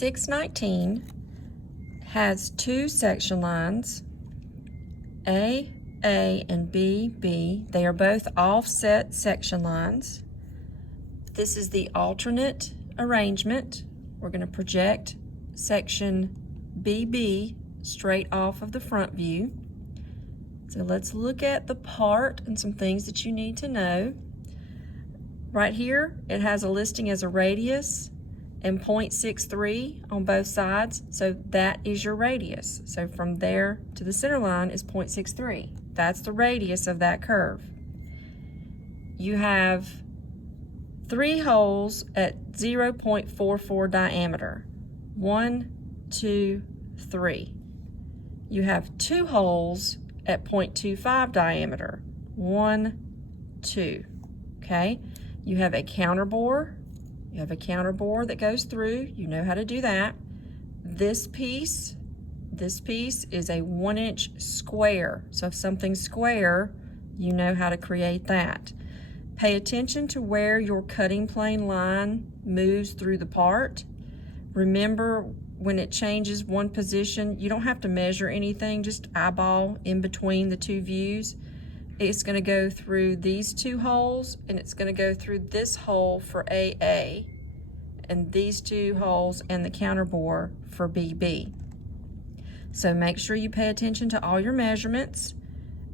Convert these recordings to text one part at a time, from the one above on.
619 has two section lines, A, and B. They are both offset section lines. This is the alternate arrangement. We're going to project section BB straight off of the front view. So let's look at the part and some things that you need to know. Right here, it has a listing as a radius and 0.63 on both sides, so that is your radius. So from there to the center line is 0.63. That's the radius of that curve. You have 3 holes at 0.44 diameter. 1, 2, 3. You have 2 holes at 0.25 diameter. 1, 2. Okay? You have a counter bore. You have a counter bore that goes through. You know how to do that. This piece is a 1-inch square. So if something's square, you know how to create that. Pay attention to where your cutting plane line moves through the part. Remember, when it changes one position, you don't have to measure anything, just eyeball in between the two views. It's going to go through these 2 holes, and it's going to go through this hole for AA, and these 2 holes and the counter bore for BB. So make sure you pay attention to all your measurements.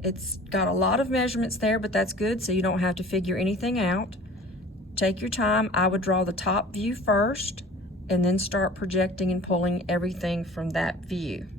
It's got a lot of measurements there, but that's good, so you don't have to figure anything out. Take your time. I would draw the top view first, and then start projecting and pulling everything from that view.